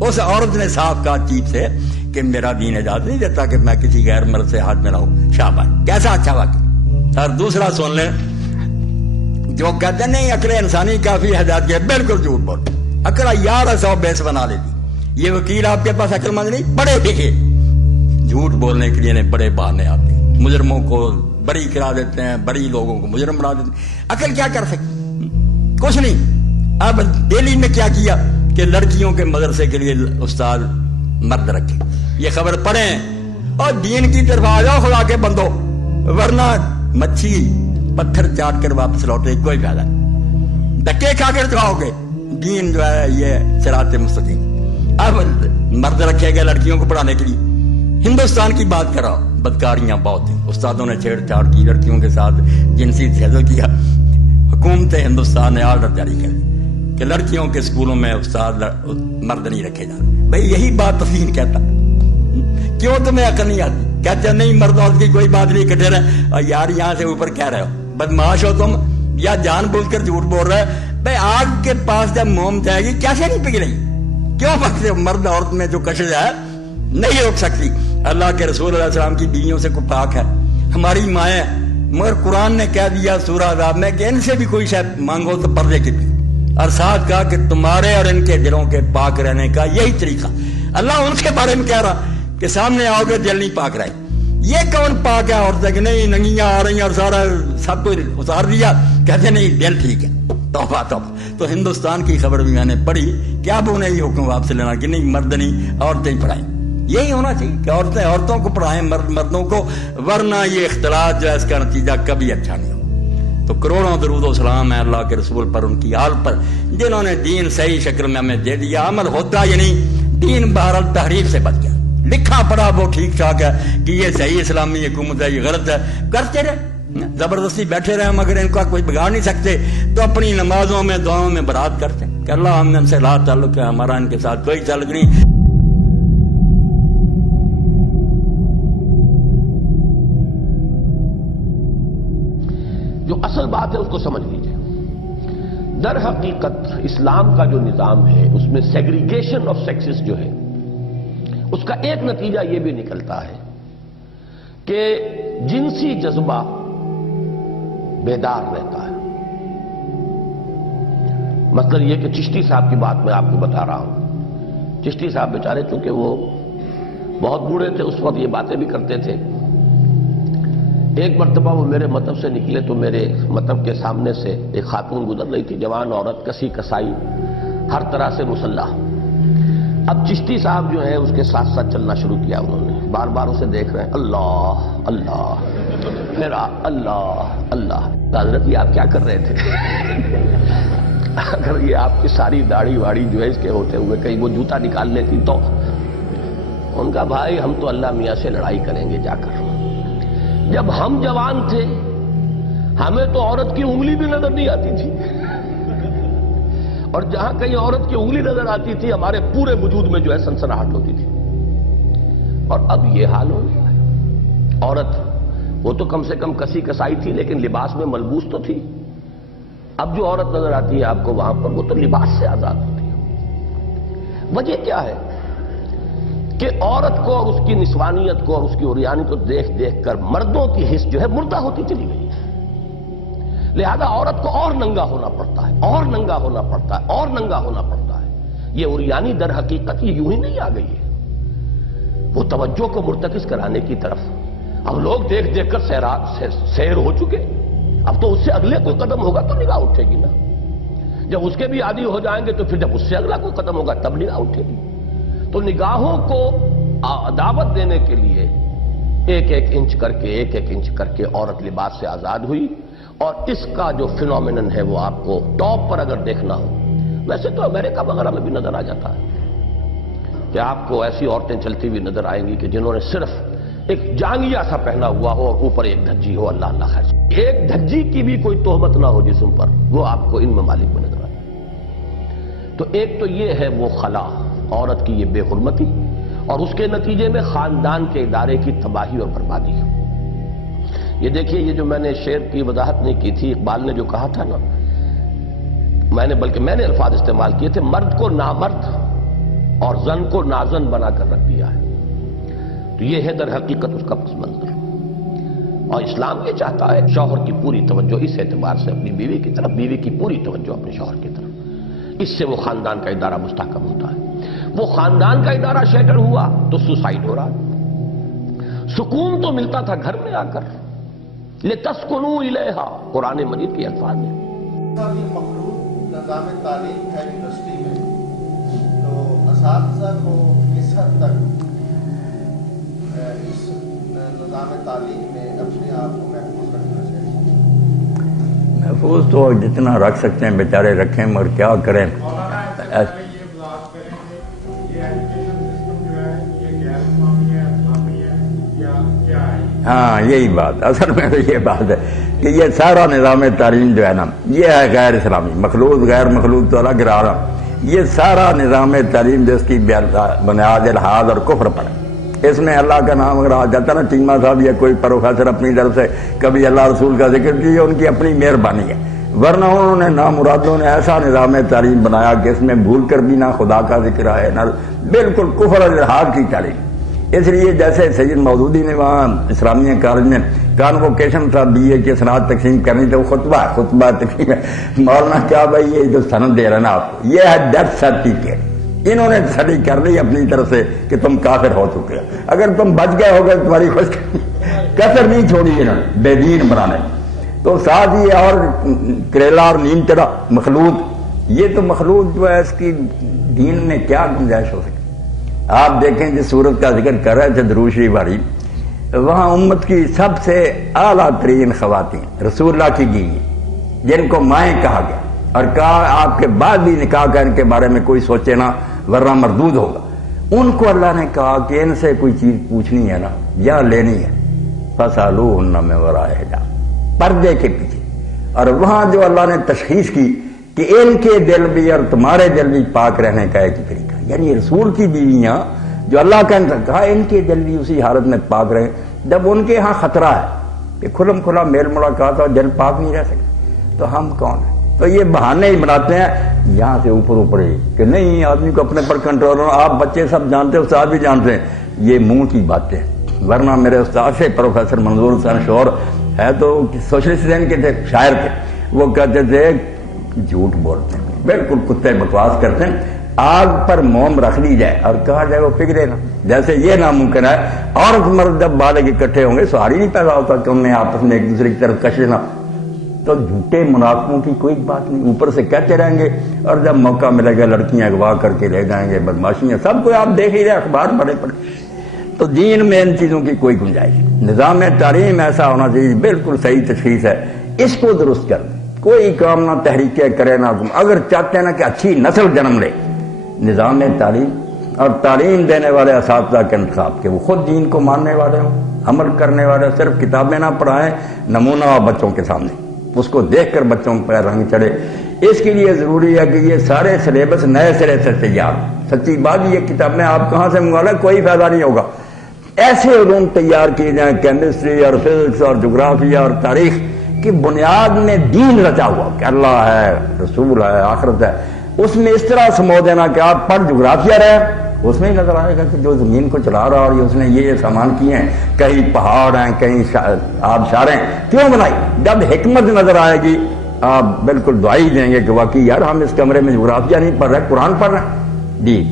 اس عورت نے صاف کہا چیف سے کہ میرا دین اجازت نہیں دیتا کہ میں کسی غیر مرد سے ہاتھ ملاؤں. شاباش، کیسا اچھا واقعہ. اور دوسرا سن لیں، جو کہتے ہیں نہیں عقل انسانی کافی ہدایت کے، بالکل جھوٹ بول. عقل 1100 بیس بنا لیتی. یہ وکیل آپ کے پاس عقل مند نہیں، بڑے لکھے جھوٹ بولنے کے لیے بڑے بہانے آتے ہیں. مجرموں کو بری کرا دیتے ہیں، بری لوگوں کو مجرم بنا دیتے ہیں. عقل کیا کر سکتی؟ کچھ نہیں. اب دہلی میں کیا کیا کہ لڑکیوں کے مدرسے کے لیے استاد مرد رکھے. یہ خبر پڑھیں اور دین کی طرف آ جاؤ خدا کے بندو، ورنہ مچھی پتھر چاٹ کر واپس لوٹے کوئی فائدہ نہیں. دھکے کھا کر کھاؤ گے. دین جو ہے یہ صراط مستقیم. اب مرد رکھے گئے لڑکیوں کو پڑھانے کے لیے. ہندوستان کی بات کرو، بدکاریاں بہت ہیں. استادوں نے چھیڑ چھاڑ کی، لڑکیوں کے ساتھ جنسی تجاوز کیا. حکومت ہندوستان نے آرڈر جاری کر دی کہ لڑکیوں کے اسکولوں میں استاد مرد نہیں رکھے جاتے. بھئی یہی بات تو دین کہتا. کیوں تمہیں عقل نہیں آتی؟ کہتے نہیں مرد عورت کی کوئی بات نہیں، اکٹھے رہے. اور یار یہاں سے اوپر کہہ رہے ہو، بدماش ہو تم یا جان بوجھ کر جھوٹ بول رہے. بھئی آگ کے پاس جب موم جائے گی کیسے نہیں پگھلے گی؟ کیوں پکڑے؟ مرد عورت میں جو کشش ہے نہیں روک سکتی. اللہ کے رسول علیہ السلام کی بیویوں سے کوئی پاک ہے؟ ہماری مائیں. مگر قرآن نے کہہ دیا سورہ عذاب میں کہ ان سے بھی کوئی شے مانگو تو پردے کی بھی، اور ساتھ کہا کہ تمہارے اور ان کے دلوں کے پاک رہنے کا یہی طریقہ. اللہ ان کے بارے میں کہہ رہا کہ سامنے آؤ گے دل نہیں پاک رہے. یہ کون پاک ہے؟ عورتیں کہ نہیں ننگیاں آ رہی ہیں اور سارا سب کو اتار دیا. کہتے نہیں دل ٹھیک ہے. توبہ توبہ. تو ہندوستان کی خبر بھی میں نے پڑھی کہ اب انہیں یہ حکم واپس لینا کہ نہیں مرد نہیں عورتیں ہی پڑھائیں. یہی ہونا چاہیے کہ عورتیں عورتوں کو پڑھائیں، مرد مردوں کو، ورنہ یہ اختلاط جو ہے اس کا نتیجہ کبھی اچھا نہیں ہو. تو کروڑوں درود و سلام ہے اللہ کے رسول پر، ان کی آل پر، جنہوں نے دین صحیح شکل میں ہمیں دے دیا. عمل ہوتا یا نہیں، دین بہرحال تحریف سے بچ گیا. لکھا پڑا وہ ٹھیک ٹھاک ہے کہ یہ صحیح اسلامی حکومت ہے، یہ غلط ہے، کرتے رہے، زبردستی بیٹھے رہے. مگر ان کا کوئی بگاڑ نہیں سکتے. تو اپنی نمازوں میں دعاؤں میں برات کرتے ہیں کہ اللہ ہم سے لا تعلق ہے، ہمارا ان کے ساتھ کوئی تعلق نہیں. جو اصل بات ہے اس کو سمجھ لیجئے. در حقیقت اسلام کا جو نظام ہے اس میں سیگریگیشن آف سیکسز جو ہے اس کا ایک نتیجہ یہ بھی نکلتا ہے کہ جنسی جذبہ بیدار رہتا ہے. مثلا یہ کہ چشتی صاحب کی بات میں آپ کو بتا رہا ہوں. چشتی صاحب بیچارے چونکہ وہ بہت بوڑھے تھے اس وقت، یہ باتیں بھی کرتے تھے. ایک مرتبہ وہ میرے مطلب سے نکلے تو میرے مطلب کے سامنے سے ایک خاتون گزر رہی تھی، جوان عورت، کسی کسائی، ہر طرح سے مسلح. اب چشتی صاحب جو ہے اس کے ساتھ ساتھ چلنا شروع کیا. انہوں نے بار بار اسے دیکھ رہے ہیں، اللہ اللہ، پھر اللہ اللہ. حضرت یہ آپ کیا کر رہے تھے؟ اگر یہ آپ کی ساری داڑھی واڑی جو ہے اس کے ہوتے ہوئے کہیں وہ جوتا نکال لیتی تو. ان کا بھائی ہم تو اللہ میاں سے لڑائی کریں گے جا کر. جب ہم جوان تھے ہمیں تو عورت کی انگلی بھی نظر نہیں آتی تھی، اور جہاں کہیں عورت کی انگلی نظر آتی تھی ہمارے پورے وجود میں جو ہے سنسناہٹ ہوتی تھی. اور اب یہ حال ہو گیا ہے. عورت وہ تو کم سے کم کسی کسائی تھی لیکن لباس میں ملبوس تو تھی. اب جو عورت نظر آتی ہے آپ کو وہاں پر وہ تو لباس سے آزاد ہوتی ہے. وجہ کیا ہے کہ عورت کو اور اس کی نسوانیت کو اور اس کی عریانی کو دیکھ دیکھ کر مردوں کی حس جو ہے مردہ ہوتی چلی گئی ہے. لہذا عورت کو اور ننگا ہونا پڑتا ہے، اور ننگا ہونا پڑتا ہے، اور ننگا ہونا پڑتا ہے. یہ عریانی در حقیقت یہ یوں ہی نہیں آ گئی ہے، وہ توجہ کو مرتکز کرانے کی طرف. اب لوگ دیکھ دیکھ کر سیر ہو چکے. اب تو اس سے اگلے کوئی قدم ہوگا تو نگاہ اٹھے گی نا. جب اس کے بھی عادی ہو جائیں گے تو پھر جب اس سے اگلا کوئی قدم ہوگا تب نگاہ اٹھے گی. تو نگاہوں کو دعوت دینے کے لیے ایک ایک انچ کر کے ایک ایک انچ کر کے عورت لباس سے آزاد ہوئی. اور اس کا جو فینومینن ہے وہ آپ کو ٹاپ پر اگر دیکھنا ہو، ویسے تو امریکہ وغیرہ میں بھی نظر آ جاتا ہے کہ آپ کو ایسی عورتیں چلتی ہوئی نظر آئیں گی کہ جنہوں نے صرف ایک جانگیا سا پہنا ہوا ہو اور اوپر ایک دھجی ہو. اللہ اللہ خیر، ایک دھجی کی بھی کوئی تہمت نہ ہو جسم پر، وہ آپ کو ان ممالک میں نظر آئے. تو ایک تو یہ ہے وہ خلا، عورت کی یہ بے حرمتی، اور اس کے نتیجے میں خاندان کے ادارے کی تباہی اور بربادی. یہ دیکھیے، یہ جو میں نے شعر کی وضاحت نہیں کی تھی، اقبال نے جو کہا تھا نا، میں نے الفاظ استعمال کیے تھے، مرد کو نامرد اور زن کو نازن بنا کر رکھ دیا ہے. تو یہ ہے در حقیقت اس کا پس منظر. اور اسلام یہ چاہتا ہے شوہر کی پوری توجہ اس اعتبار سے اپنی بیوی کی طرف، بیوی کی پوری توجہ اپنے شوہر کی طرف. اس سے وہ خاندان کا ادارہ مستحکم ہوتا ہے. وہ خاندان کا ادارہ شیٹر ہوا تو سوسائڈ ہو رہا. سکون تو ملتا تھا گھر میں آ کر. لِتَسْكُنُوا إِلَيْهَا قرآن مجید کے الفاظ ہیں. مخلوط نظام تعلیم ہے یونیورسٹی میں، تو اساتذہ کو کس حد تک اس نظام تعلیم میں اپنے آپ کو محفوظ رکھنا چاہیے؟ محفوظ تو جتنا رکھ سکتے ہیں بیچارے رکھیں، مگر کیا کریں. ہاں یہی بات اصل میں تو یہ بات ہے کہ یہ سارا نظام تعلیم جو ہے نا یہ ہے غیر اسلامی. مخلوط غیر مخلوط تو الگ رہا رہا. یہ سارا نظام تعلیم جس کی بنیاد الحاد اور کفر پر ہے. اس میں اللہ کا نام اگر آ جاتا نا، چیمہ صاحب یا کوئی پروفیسر اپنی طرف سے کبھی اللہ رسول کا ذکر کیا، ان کی اپنی مہربانی ہے. ورنہ انہوں نے نامرادوں نے ایسا نظام تعلیم بنایا کہ اس میں بھول کر بھی نہ خدا کا ذکر ہے نہ بالکل کفر اور الحاد کی تعلیم. اس لیے جیسے سید مودودی نے وہاں اسلامیہ کالج میں کانووکیشن تھا بی اے کی سند تقسیم کرنی تھی، وہ خطبہ تقسیم ہے. مولانا کیا بھائی یہ جو سند دے رہے نا آپ کو، یہ ہے ڈیتھ سرٹیفکیٹ. انہوں نے اسٹڈی کر لی اپنی طرف سے کہ تم کافر ہو چکے ہو. اگر تم بچ گئے ہو گئے تمہاری خوش کسر نہیں چھوڑی انہوں نے بے دین بنانے. تو ساتھ ہی اور کریلا اور نیم چڑا مخلوط، یہ تو مخلوط جو ہے اس کی دین میں کیا گنجائش ہو سکتی. آپ دیکھیں جس صورت کا ذکر کر رہے تھے درود شریف والی، وہاں امت کی سب سے اعلیٰ ترین خواتین رسول اللہ کی بیوی جن کو مائیں کہا گیا اور کہا آپ کے بعد بھی نکاح کا ان کے بارے میں کوئی سوچے نہ ورنہ مردود ہوگا، ان کو اللہ نے کہا کہ ان سے کوئی چیز پوچھنی ہے نا یا لینی ہے فَاسْأَلُوهُنَّ مِن وَرَاءِ حِجَابٍ، پردے کے پیچھے. اور وہاں جو اللہ نے تشخیص کی کہ ان کے دل بھی اور تمہارے دل بھی پاک رہنے کا ایک طریقہ، یعنی رسول کی بیویاں جو اللہ کا کہا ان کے دل بھی اسی حالت میں پاک رہے. جب ان کے ہاں خطرہ ہے کہ کھلم کھلا میل ملاقات اور دل پاک نہیں رہ سکتے تو ہم کون ہیں. تو یہ بہانے ہی بناتے ہیں یہاں سے اوپر ہی کہ نہیں آدمی کو اپنے پر کنٹرول ہو. آپ بچے سب جانتے ہیں، استاد بھی جانتے ہیں، یہ منہ کی باتیں. ورنہ میرے استاد سے پروفیسر منظور حسین شور ہے تو سوشلسٹ ذہن کے تھے، شاعر تھے. وہ کہتے تھے جھوٹ بولتے ہیں، بالکل کتے بکواس کرتے ہیں. آگ پر موم رکھ دی جائے اور کہا جائے وہ پگھلے نا، جیسے یہ ناممکن ہے. عورت مرد جب بالغ اکٹھے ہوں گے سہاری نہیں پیدا ہوتا کہ انہیں آپس میں ایک دوسرے کی طرف کش لینا. تو جھوٹے منافقوں کی کوئی بات نہیں، اوپر سے کہتے رہیں گے اور جب موقع ملے گا لڑکیاں اغوا کر کے لے جائیں گے، بدماشیاں سب کو آپ دیکھ ہی رہے، اخبار پڑھے. تو دین میں ان چیزوں کی کوئی گنجائش نہیں. نظام تعلیم ایسا ہونا چاہیے، بالکل صحیح تشخیص ہے. اس کو درست کر دیں، کوئی کام نہ تحریکیں کرے نہ تم. اگر چاہتے ہیں نا کہ اچھی نسل جنم لے، نظام تعلیم اور تعلیم دینے والے اساتذہ کے انتخاب کے وہ خود دین کو ماننے والے ہوں، عمل کرنے والے، صرف کتابیں نہ پڑھائیں، نمونہ ہو بچوں کے سامنے، اس کو دیکھ کر بچوں پہ رنگ چڑھے. اس کے لیے ضروری ہے کہ یہ سارے سلیبس نئے سرے سے تیار. سچی بات یہ کتابیں آپ کہاں سے منگا لیں کوئی فائدہ نہیں ہوگا. ایسے علوم تیار کیے جائیں، کیمسٹری اور فزکس اور جغرافیہ اور تاریخ کی بنیاد میں دین رچا ہوا کہ اللہ ہے، رسول ہے، آخرت ہے. اس میں اس طرح سمو دینا کہ آپ پڑھ جغرافیہ رہے، اس میں نظر آئے گا کہ جو زمین کو چلا رہا اور اس نے یہ سامان کیے ہیں، کہیں پہاڑ ہیں، کہیں آبشاریں کیوں بنائی. جب حکمت نظر آئے گی آپ بالکل دعائی دیں گے کہ واقعی یار ہم اس کمرے میں جغرافیہ نہیں پڑھ رہے، قرآن پڑھ رہے ہیں. جی